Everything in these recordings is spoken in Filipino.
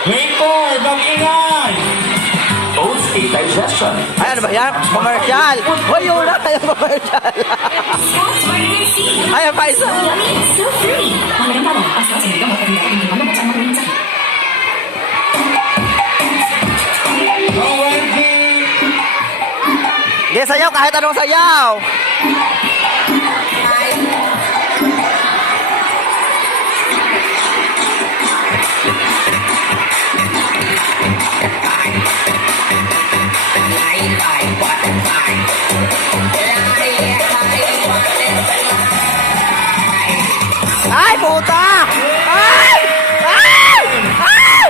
Grade 4, mag-ingay! Oats aid digestion. Ay, ano ba yan? Commercial. Hoy, yun na tayo commercial. Scouts Vitamin C. Ay, ang paisa. So yummy, so free. Mahalagang tama, ang Scouts ay gamot at hindi dapat hindi malabot sa mga maraming sakit. OMG! Di, sayaw kahit anong sayaw. Ay, puta! Ay! Ay! Ay!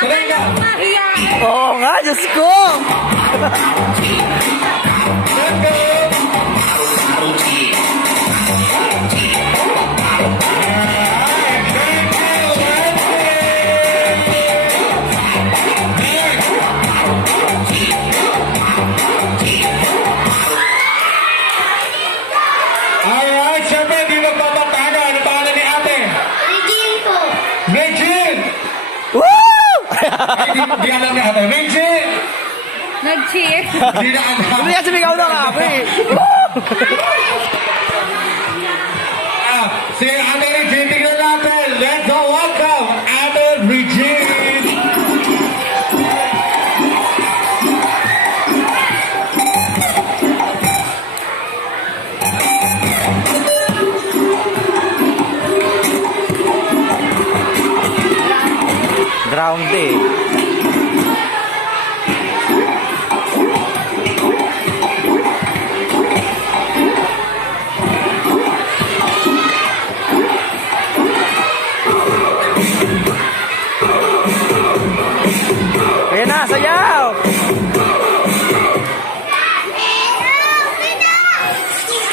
Talaga! Oo nga, Diyos ko! Alright, syempre, di magpapatalo. Ano pangalan ni ate? Regine po. Regine! Woo! Ay, di alam ni ate. Regine! Nag-cheer. Di na alam. Hindi kasi bigaw na nga ako eh. Si ate Regine, tignan natin. Let's go welcome ate Regine! Ground eh. Ayan na, sayaw!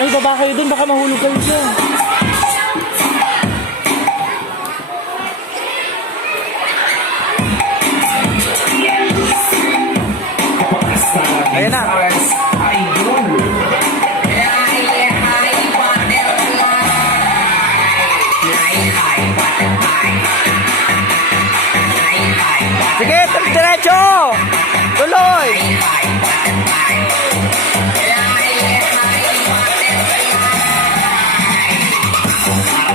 Ay, baba kayo dun, baka mahulog kayo dyan. Ayan na. Sige, diretso! Tuloy!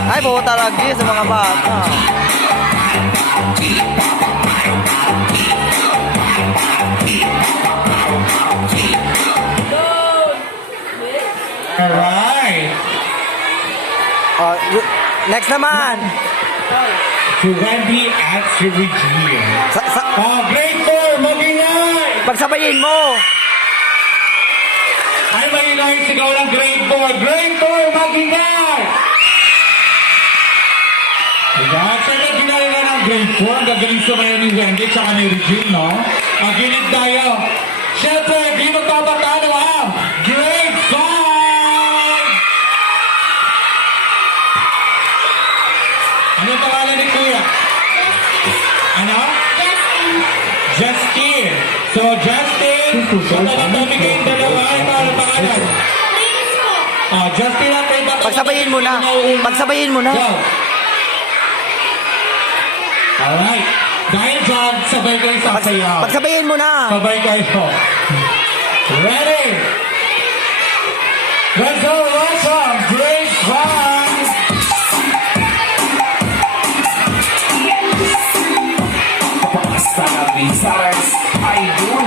Ay, puta lagi sa mga bata. Alright! Oh, next naman. Si Wendy at si Regine. Grade 4, mag-ingay! Pagsabayin mo. Ay, maingay sigaw ng grade 4. Grade 4, mag-ingay! Ayan, saan na ginagawa ng grade 4? Ang gagaling sumayo ni Wendy tsaka ni Regine, no? Maginit tayo. Siyempre, di magpapatalo ang grade 5! Ano pangalan ni Kuya? Ano? Justin. So, Justin, kung nagpapamigay yung dalawa, ay pangalan. Justin at Ray, Pagsabayin mo na. Pagsabayin mo na. Go. Alright. Dahil dyan, sabay kayo sasayaw. Pagsabayin mo na. Sabay kayo. Ready? Let's go, welcome, grade 5! Stars Idol.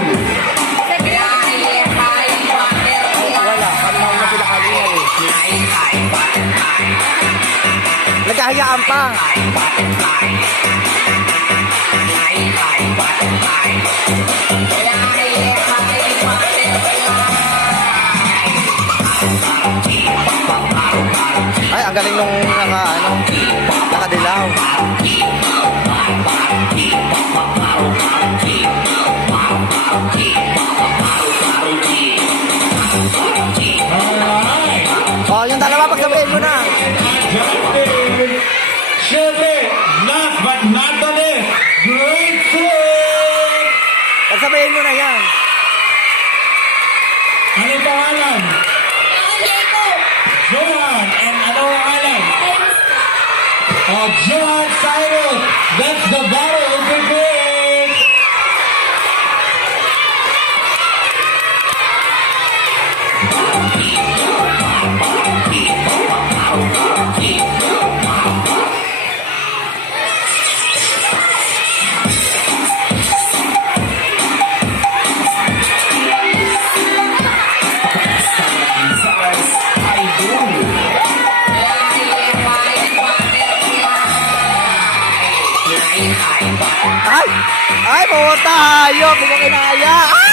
Wala. Kami na sila kanina eh. Nagkahayaan pa. Ay, ang galing nung nakadilaw. Alright! Oh, yung dalawa pagsabayin mo na. Justin! Siyempre, last but not the least, grade 6! Pagsabayin mo na yan. Ano pangalan? Johan. And ano pangalan? Johan Cyrus, that's the battle of the great. Saras Idol. Ay! Ay, pumunta! Hayop! Hindi ko kinaya! Ay!